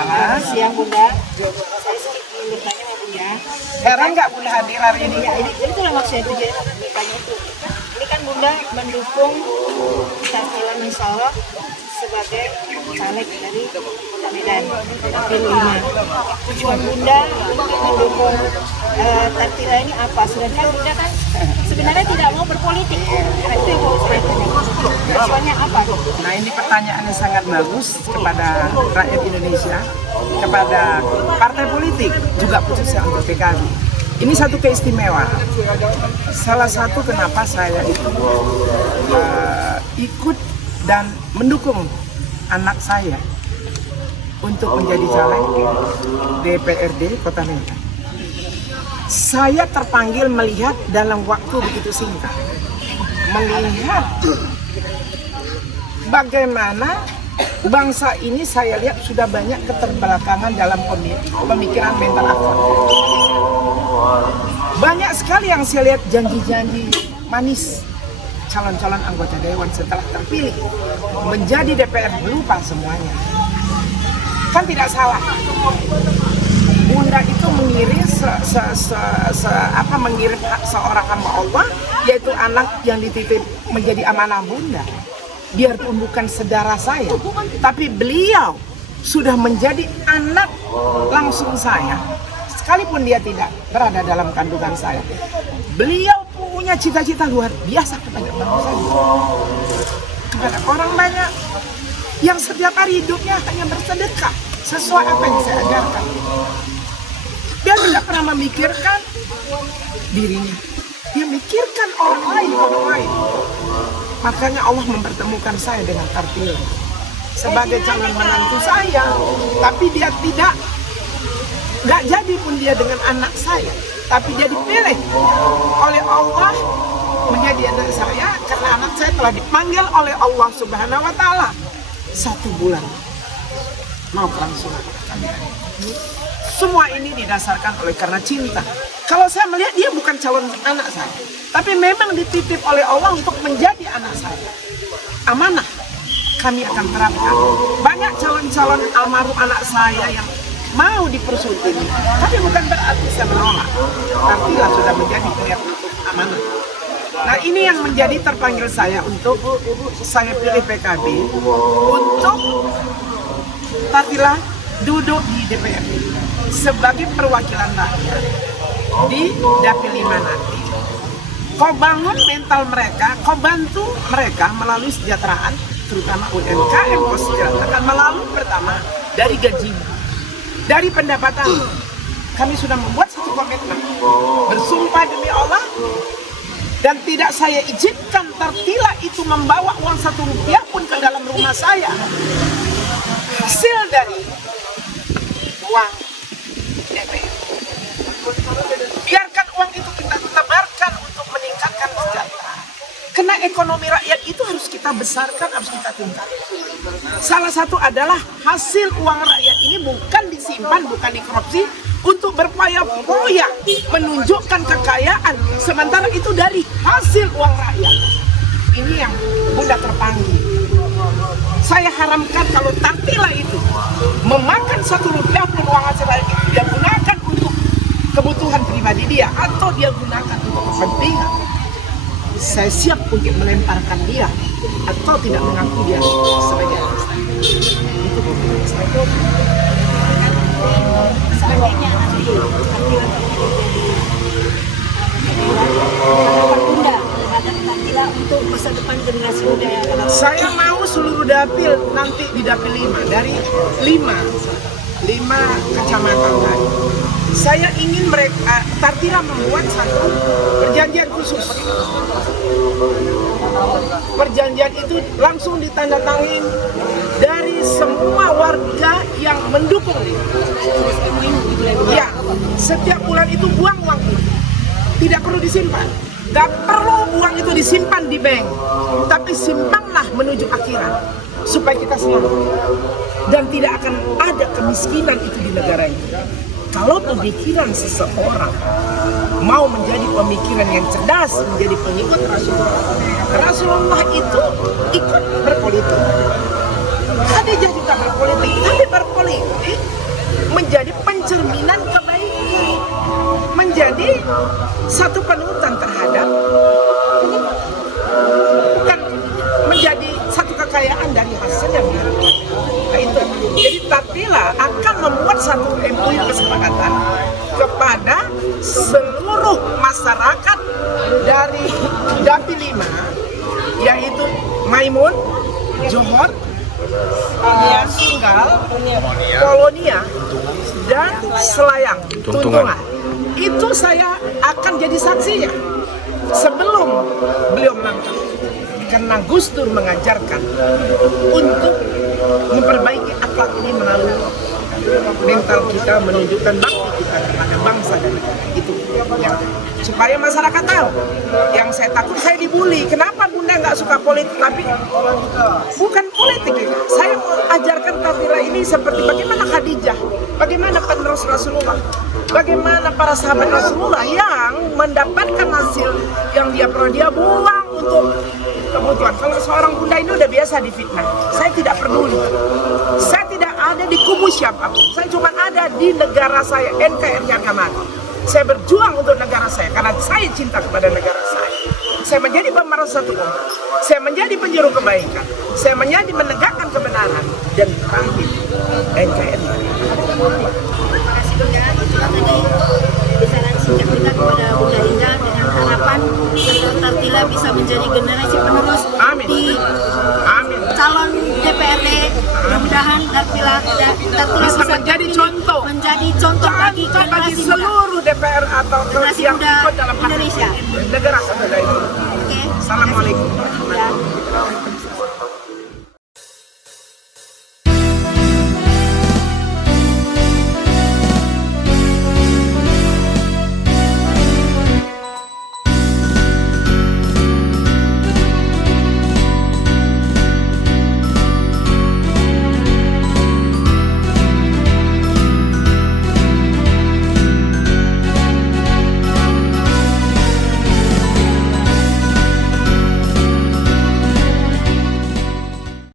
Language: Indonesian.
Selamat siang Bunda. Saya sedikit ingin bertanya sama Bunda. Heran nggak Bunda hadir hari ini? Ya, ini itu lah maksudnya tujuan bertanya itu. Ini kan Bunda mendukung Tartila Mensorok sebagai caleg dari Kota Medan Dapil 5. Tujuan Bunda untuk mendukung Tartila ini apa? Sedangkan Bunda kan sebenarnya tidak mau berpolitik. Nah, itu yang mau saya tanya. Tujuannya apa? Nah, ini pertanyaan yang sangat bagus kepada rakyat Indonesia, kepada partai politik, juga khususnya untuk PKB. Ini satu keistimewaan. Salah satu kenapa saya itu ikut dan mendukung anak saya untuk menjadi caleg DPRD Kota Medan. Saya terpanggil melihat dalam waktu begitu singkat, melihat bagaimana bangsa ini saya lihat sudah banyak keterbelakangan dalam pemikiran mental akal. Banyak sekali yang saya lihat janji-janji manis calon-calon anggota dewan setelah terpilih menjadi DPR lupa semuanya. Kan tidak salah. Bunda itu mengirim mengirim seorang hamba Allah, yaitu anak yang dititip menjadi amanah Bunda. Biarpun bukan saudara saya, tapi beliau sudah menjadi anak langsung saya. Sekalipun dia tidak berada dalam kandungan saya, beliau punya cita-cita luar biasa kepada bangsa, kepada orang banyak yang setiap hari hidupnya hanya bersedekah sesuai apa yang saya ajarkan. Dia tidak pernah memikirkan dirinya, dia mikirkan orang lain. Makanya Allah mempertemukan saya dengan Tartila sebagai calon menantu saya, tapi dia nggak jadi pun dia dengan anak saya, tapi dia dipilih oleh Allah menjadi anak saya karena anak saya telah dipanggil oleh Allah Subhanahu Wa Taala 1 bulan mau kelangsungan kalian. Semua ini didasarkan oleh karena cinta. Kalau saya melihat dia bukan calon anak saya, tapi memang dititip oleh Allah untuk menjadi anak saya. Amanah kami akan terapkan. Banyak calon-calon almarhum anak saya yang mau dipersunting, tapi bukan berarti saya menolak. Tartila sudah menjadi pilihan untuk amanah. Nah, ini yang menjadi terpanggil saya untuk saya pilih PKB untuk Tartila duduk di DPRD sebagai perwakilan rakyat di Dapil 5 nanti. Kau bangun mental mereka, kau bantu mereka melalui kesejahteraan, terutama UMKM kau sejahterakan melalui pertama dari gaji, dari pendapatan. Kami sudah membuat satu komitmen, bersumpah demi Allah, dan tidak saya izinkan Tartila itu membawa uang 1 rupiah pun ke dalam rumah saya. Hasil dari uang DPR. Biarkan uang itu kita tebarkan untuk meningkatkan kesejahteraan. Karena ekonomi rakyat itu harus kita besarkan, harus kita tingkatkan. Salah satu adalah hasil uang rakyat ini bukan disimpan, bukan dikorupsi untuk berpoya-poya menunjukkan kekayaan, sementara itu dari hasil uang rakyat. Ini yang Bunda terpanggil. Saya haramkan kalau Tartila itu memakan 1 rupiah pun uang hasil rakyat itu dia gunakan untuk kebutuhan pribadi dia atau dia gunakan untuk kepentingan. Saya siap untuk melemparkan dia atau tidak mengaku dia sebagai anak saya. Itu kepentingan saya. Seandainya nanti Tartila harapan Bunda terhadap Tartila untuk masa depan generasi muda yang akan datang. Saya mau seluruh dapil nanti di Dapil 5 dari 5 kecamatan tadi. Saya ingin mereka Tartila membuat satu perjanjian khusus. Perjanjian itu langsung ditandatangani dari semua warga yang mendukung dia. Ya, setiap bulan itu buang uang itu. Tidak perlu disimpan. Gak perlu uang itu disimpan di bank, tapi simpanlah menuju akhirat supaya kita selamat dan tidak akan ada kemiskinan itu di negara ini. Kalau pemikiran seseorang mau menjadi pemikiran yang cerdas, menjadi pengikut Rasulullah, Rasulullah itu ikut berpolitik. Khadijah juga berpolitik, tapi berpolitik satu panutan terhadap bukan menjadi satu kekayaan dari hasil yang dilakukan. Nah itu, jadi Tartila akan membuat satu MOU kesepakatan kepada seluruh masyarakat dari Dapil 5, yaitu Maimun, Johor, Sunggal, Kolonia, dan Selayang, Tuntungan. Itu saya akan jadi saksinya sebelum beliau melangkah. Karena Gus Dur mengajarkan untuk memperbaiki akhlak ini melalui mental kita, menunjukkan bakti kita kepada bangsa dan negara. Itu ya. Supaya masyarakat tahu. Yang saya takut saya dibully. Kenapa Bunda nggak suka politik? Tapi bukan politik itu. Saya mau ajarkan Tartila ini seperti bagaimana Khadijah, bagaimana penerus Rasulullah, bagaimana para sahabat Rasulullah yang mendapatkan hasil yang dia peroleh, dia buang untuk kebutuhan. Kalau seorang bunda ini udah biasa difitnah, saya tidak peduli. Saya tidak ada di kubu siapapun. Saya cuma ada di negara saya, NKRI harga mati. Saya berjuang untuk negara saya karena saya cinta kepada negara saya. Saya menjadi pemersatu umat. Saya menjadi penjuru kebaikan. Saya menjadi menegakkan kebenaran dan terakhir NKRI. Terima kasih Bunda. Itulah tadi bicara singkat kita kepada Bunda Indah dengan harapan agar Tartila bisa menjadi generasi penerus di calon DPRD. Mudah-mudahan Tartila bisa menjadi contoh bagi generasi muda. seluruh DPR atau Generasi yang muda ikut dalam Indonesia. negara kita ini. Oke. Assalamualaikum.